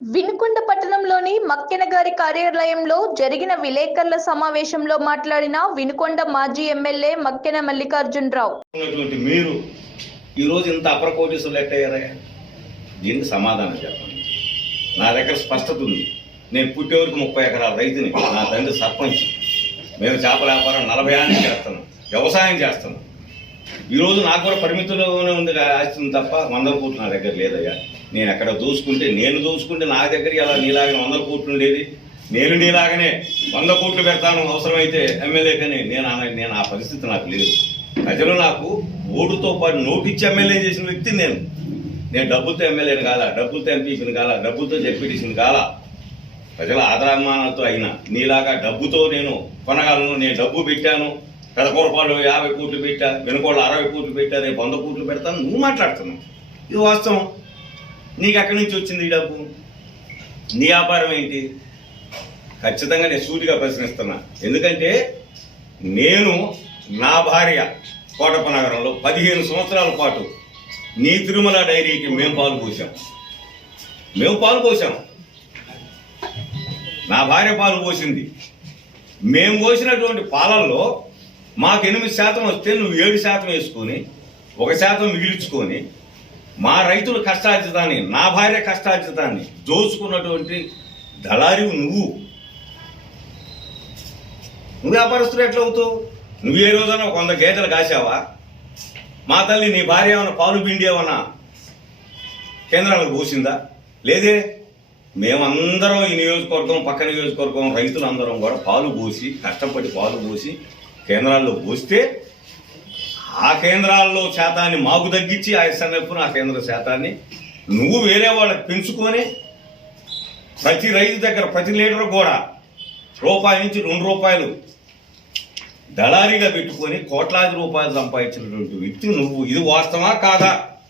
వినుకొండ పట్టణంలోని మక్కెన గారి కార్యాలయంలో జరిగిన విలేకరుల సమావేశంలో మాట్లాడిన వినుకొండ మాజీ ఎమ్మెల్యే మక్కెన మల్లికార్జునరావు. మీరు ఈరోజు ఇంత అప్రకోటీసులు ఎట్టయ్యారా? దీనికి సమాధానం చెప్పండి. నా దగ్గర స్పష్టత ఉంది. నేను పుట్టేవరకు 30 ఎకరాల రైతుని. నా తండ్రి సర్పంచ్. మేము చేపల వ్యాపారం 40 ఏళ్ళ నుంచి చేస్తున్నాం, వ్యవసాయం చేస్తున్నాం. ఈరోజు నాకు కూడా పరిమితుల్లోనే ఉంది ఆస్తుంది తప్ప 100 కోట్లు నా దగ్గర లేదయ్యా. నేను ఎక్కడ దోచుకుంటే నా దగ్గర అలా నీలాగనే 100 కోట్లు ఉండేది. నేను నీలాగనే 100 కోట్లు పెడతాను అవసరమైతే ఎమ్మెల్యే, కానీ నేను ఆ పరిస్థితి నాకు లేదు. ప్రజలు నాకు ఓటుతో పాటు నోటిచ్చి ఎమ్మెల్యే చేసిన వ్యక్తి నేను డబ్బులతో ఎమ్మెల్యేని కాలా, డబ్బులతో ఎంపీని కాలా, డబ్బులతో జెడ్పీటీసీని కాలా. ప్రజల ఆదరాభిమానాలతో అయినా నీలాగా డబ్బుతో నేను కొనగలను. నేను డబ్బు పెట్టాను, పెదకూరపాలు 50 కోట్లు పెట్టా, వెనుకోళ్ళు 60 కోట్లు పెట్టా, రేపు 100 కోట్లు పెడతాను. నువ్వు మాట్లాడుతున్నావు, ఇది వాస్తవం. నీకు ఎక్కడి నుంచి వచ్చింది ఈ డబ్బు? నీ వ్యాపారం ఏంటి? ఖచ్చితంగా నేను సూటిగా ప్రశ్నిస్తున్నా. ఎందుకంటే నేను నా భార్య కోటప్ప నగరంలో 15 సంవత్సరాల పాటు నీ తిరుమల డైరీకి మేము పాలు పోసాం. నా భార్య పాలు పోసింది. మేము పోసినటువంటి పాలల్లో మాకు 8% వస్తే నువ్వు 7% వేసుకొని 1% మిగిలించుకొని మా రైతుల కష్టార్జితాన్ని, నా భార్య కష్టార్జితాన్ని దోచుకున్నటువంటి దళారివు నువ్వు వ్యాపారస్తులు ఎట్లా అవుతావు? నువ్వు ఏ రోజైనా 100 గేదెలు కాసావా? మా తల్లి నీ భార్య ఏమన్నా పాలు పిండి ఏమన్నా కేంద్రాలకు పోసిందా? లేదే. మేమందరం ఈ నియోజకవర్గం, పక్క నియోజకవర్గం రైతులందరం కూడా పాలు పోసి, కష్టపడి పాలు పోసి కేంద్రాల్లో పోస్తే ఆ కేంద్రాల్లో శాతాన్ని మాకు తగ్గించి ఆ ఎస్ఎన్ఎఫ్ను, ఆ కేంద్ర శాతాన్ని నువ్వు వేరే వాళ్ళకి పెంచుకొని ప్రతి రైతు దగ్గర ప్రతి లీటర్ కూడా రూపాయి నుంచి 2 రూపాయలు దళారీగా పెట్టుకొని కోట్లాది రూపాయలు సంపాదించినటువంటి వ్యక్తి నువ్వు. ఇది వాస్తవా కాదా?